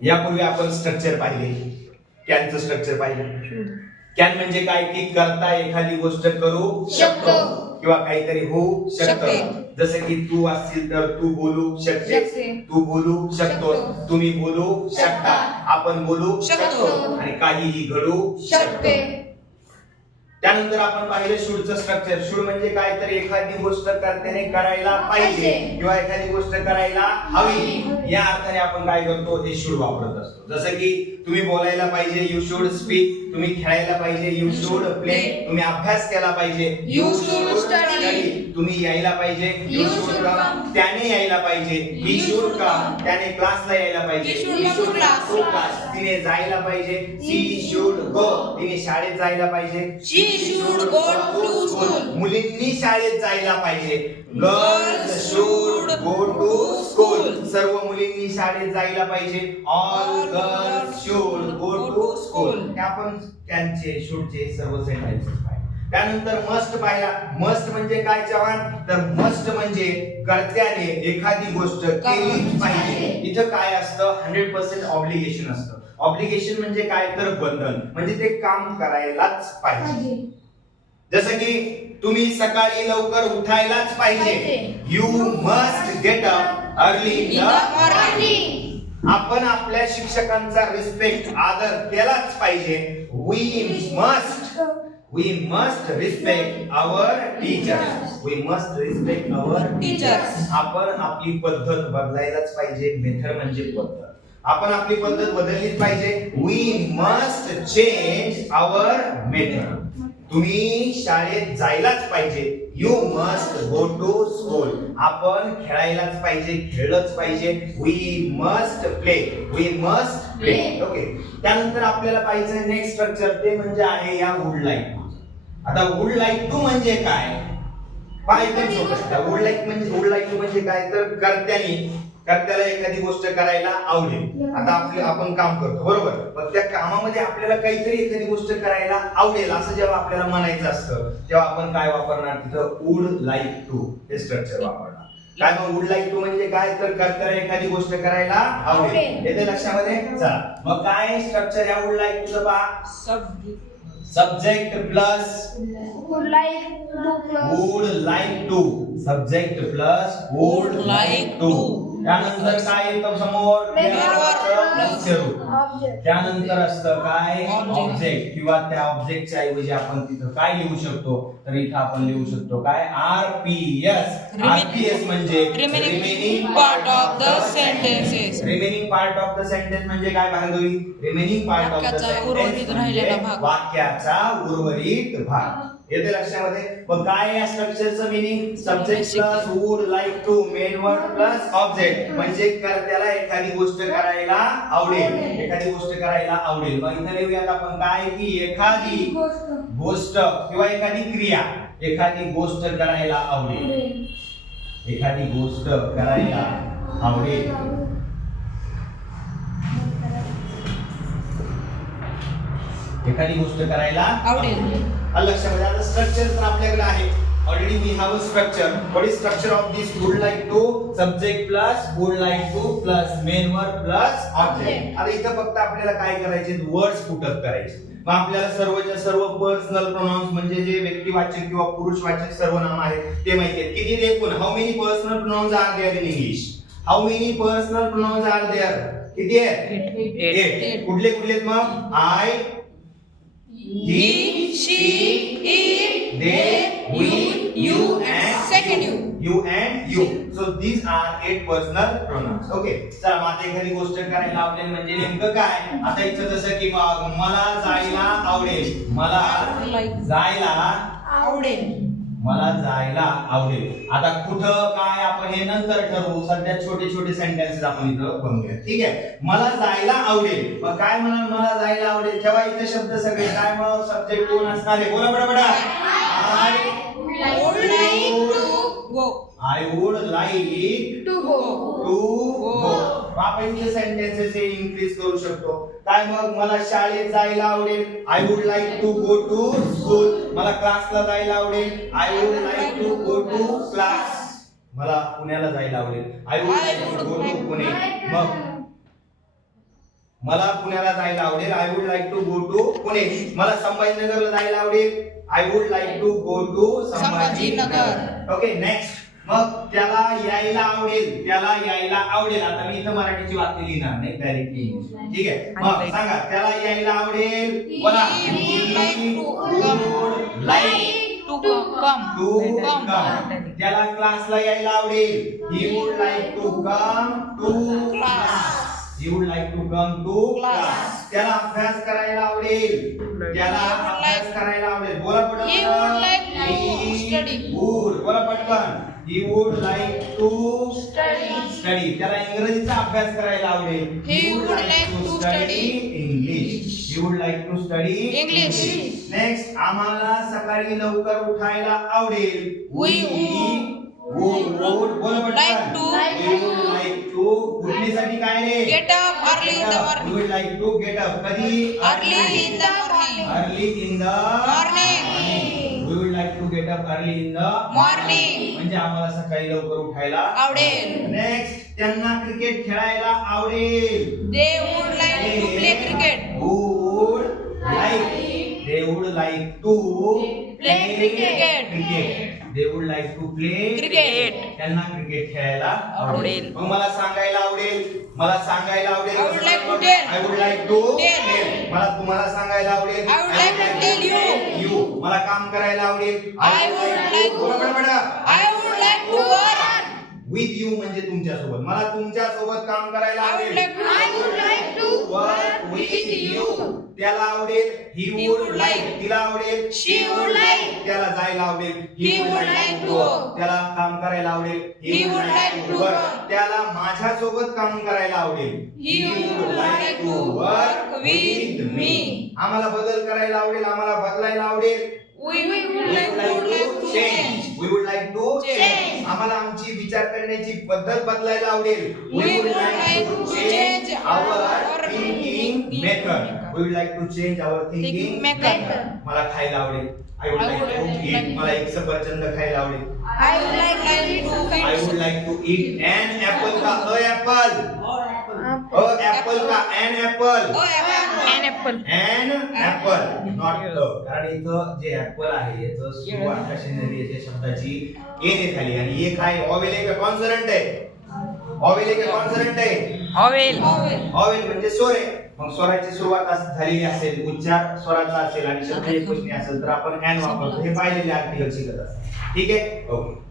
यापूर्वी आपण स्ट्रक्चर पाहिले, कॅनचं स्ट्रक्चर पाहिले. कॅन म्हणजे काय की करता एखादी गोष्ट करू शकतो किंवा काहीतरी होऊ शकतं. जसं की तू असतील तर तू बोलू शकते, तू बोलू शकतो, तुम्ही बोलू शकता, आपण बोलू शकतो आणि काहीही घडू शकते. त्यानंतर आपण पाहिलं शूडचं स्ट्रक्चर. शूड म्हणजे काय तर एखादी गोष्ट करत्याने करायला पाहिजे किंवा एखादी गोष्ट करायला हवी या अर्थाने आपण काय करतो हे शूड वापरत असतो. जसं की तुम्ही बोलायला पाहिजे यू शुड स्पीक, तुम्ही खेळायला पाहिजे यू शुड प्ले, तुम्ही अभ्यास केला पाहिजे यू शुड स्टडी, तुम्ही यायला पाहिजे यू शुड कम, त्याने यायला पाहिजे ही शुड कम, त्याने क्लासला यायला पाहिजे ही शुड गो क्लास, तिने जायला पाहिजे शी शुड गो, तिने शाळेत जायला पाहिजे she should go to school, मुलींनी शाळेत जायला पाहिजे girls should go to school, सर्व मुलींनी शाळेत जायला पाहिजे all girls should go to school. हे आपण त्यांचे शूडचे सर्व सेंटेन्सेस पाहिले. त्यानंतर मस्ट पाहिला. मस्ट म्हणजे काय जवान, तर मस्ट म्हणजे कर्त्याने एखादी गोष्ट केलीच पाहिजे. इथं काय असतं 100% ऑब्लिगेशन असतं. ऑब्लिगेशन म्हणजे काय तर बंधन, म्हणजे ते काम करायलाच पाहिजे. जसं की तुम्ही सकाळी लवकर उठायलाच पाहिजे you must get up early in the morning. आपण आपल्या शिक्षकांचा रिस्पेक्ट आदर केलाच पाहिजे. We must respect our teachers. We must respect our teachers. आपण आपली पद्धत बदलायलाच पाहिजे. मेथड म्हणजे पद्धत. आपण आपली पद्धत बदललीच पाहिजे. We must change our method. तुम्ही शाळेत जायलाच पाहिजे you must go to school. आपण खेळायलाच पाहिजे, खेळलंच पाहिजे we must play. We must play. Okay. त्यानंतर आपल्याला पाहिजे नेक्स्ट स्ट्रक्चर, ते म्हणजे आहे या वुड लाईक टू. आता वुड लाईक टू म्हणजे काय पाहिजे सोपं. वुड लाईक टू म्हणजे काय तर कर्त्याला एखादी गोष्ट करायला आवडेल. आता आपण काम करतो बरोबर, पण त्या कामामध्ये आपल्याला काहीतरी एखादी गोष्ट करायला आवडेल असं जेव्हा आपल्याला म्हणायचं असतं तेव्हा आपण काय वापरणार तिथं वुड लाईक टू हे स्ट्रक्चर वापरणार. काय मग वुड लाईक टू म्हणजे काय तर कर्त्याला एखादी गोष्ट करायला आवडेल. येते लक्षामध्ये. चला मग काय स्ट्रक्चर या वुड लाईक टूचं पहा. Subject plus would like to. Subject plus would like to. त्यानंतर काय येतं समोर मुख्य रूप. त्यानंतर असतं काय ऑब्जेक्ट किंवा त्या ऑब्जेक्टच्या ऐवजी आपण तिथं काय लिहू शकतो तर इथं आपण लिहू शकतो काय आरपीएस. आरपीएस म्हणजे remaining part of the sentences. Remaining part of the sentence म्हणजे काय भागदोई. Remaining part of the sentence वाक्याचा उर्वरित भाग. येते लक्षामध्ये. मग काय या स्ट्रक्चरचं meaning. Subject plus would like to main word plus object म्हणजे कर्त्याला एखादी गोष्ट करायला आवडेल. एखादी गोष्ट करायला आवडेल. मग इथे लिहूयात आपण काय की एखादी गोष्ट किंवा एखादी क्रिया. एखादी गोष्ट करायला आवडेल. एखादी गोष्ट करायला आवडेल. एखादी गोष्ट करायला आवडेल. लक्षामध्ये. आता स्ट्रक्चर तर आपल्याकडे आहे already. We have a structure. What is structure of this would like to. Subject plus would like to plus main verb plus object. आता इथं फक्त आपल्याला काय करायचे वर्ड्स पुट अप करायचे. मग आपल्याला सर्वच्या सर्व पर्सनल प्रोनाउन्स म्हणजे जे व्यक्तिवाचक किंवा पुरुषवाचक सर्वनाम आहेत ते माहिती आहेत. किती एकूण how many personal pronouns are there in English. How many personal pronouns are there. किती आहेत 8. कुठले कुठले मग I he, she, it, they, we, you and second you. You and you. So these are 8 personal pronouns. Okay. चला मग आता एखादी गोष्ट करायला आवडेल म्हणजे नेमकं काय. आता इथं जसं की मला जायला आवडेल. मला जायला आवडेल. मला जायला आवडेल. आता कुठं काय आपण हे नंतर ठरवू. सध्या छोटे छोटे सेंटेन्सेस आपण इथं बनवूया. ठीक आहे. मला जायला आवडेल. मग काय म्हणाल मला जायला आवडेल. तेव्हा इथे शब्द सगळे काय म्हणून सब्जेक्ट कोण असणार आहे. बोला बडा I would like to go. आपण इथे सेंटेन्सेस इन्क्रीज करू शकतो. काय मग मला शाळेत जायला आवडेल. I would like to go to school. मला क्लासला जायला आवडेल. I would like to go to class. मला पुण्याला जायला आवडेल. I would like to go to Pune. मग मला पुण्याला जायला आवडेल. I would like to go to Pune. मला संभाजीनगरला जायला आवडेल. I would like to go to Sambhajinagar. Okay next. मग त्याला यायला आवडेल. त्याला यायला आवडेल. आता मी इथं मराठीची वाक्य लिहिणार नाही, डायरेक्टली इंग्लिश. ठीक आहे. मग सांगा त्याला यायला आवडेल. बोला. To come. त्याला क्लासला यायला आवडेल. He would like to come to class. He would like to come to class. त्याला अभ्यास करायला आवडेल. त्याला अभ्यास करायला आवडेल. बोला पटकन. He would like to study. बोला पटकन. He would like to study. त्याला इंग्रजीचा अभ्यास करायला आवडेल. He would like to study English. He would like to study English. Next. आम्हाला सकाळी लवकर उठायला आवडेल. We would बोला पटकन. like to We would like to उठण्यासाठी काय रे? get up early in the We morning. would like to get up. कधी? Early in the morning. Early in the Morning. We would like to get up early in the Morning. म्हणजे आम्हाला सकाळी लवकर उठायला आवडेल. Next. त्यांना cricket खेळायला आवडेल. They would like to play cricket. They would like to Play cricket. They would like to play Cricket. त्यांना क्रिकेट खेळायला आवडेल. मग मला सांगायला आवडेल. I would like to tell. I would like to Tell. मला तुम्हाला सांगायला आवडेल. I would like to tell you. मला काम करायला आवडेल. I would like to- I would like to work with you म्हणजे तुमच्या सोबत. मला तुमच्या सोबत काम करायला I would आवडेल. like to work with you. त्याला आवडेल. He would like. तिला आवडेल. She would like. त्याला जायला आवडेल. He would like to go. त्याला काम करायला आवडेल. He would like to work. work. त्याला माझ्या सोबत काम करायला आवडेल. He would like to work with me. आम्हाला बदल करायला आवडेल. आम्हाला बदलायला आवडेल. We would like to change. We would like to Change. आम्हाला आमची विचार करण्याची पद्धत बदलायला आवडेल. We would like to change our thinking method. We would like to change our thinking Thinking method. मला खायला आवडेल. I would like to eat. मला एक सफरचंद खायला आवडेल. I would like to I would like to eat an apple का apple. apple का an apple. An apple. An apple not the. कारण इथं जे ऍपल आहे याचं सुरुवात कशाने झाली या शब्दाची ए ने झाली आणि ए काय ऑवेल आहे का कॉन्सोनंट आहे? ऑवेल आहे का कॉन्सोनंट आहे? ऑवेल म्हणजे स्वर आहे. मग स्वराची सुरुवात झालेली असेल, उच्चार स्वराचा असेल आणि शब्द एकवचनी असेल तर आपण एन वापरतो. हे पाहिलेले आर्टिकल शिकत असतो. ठीक आहे. ओके.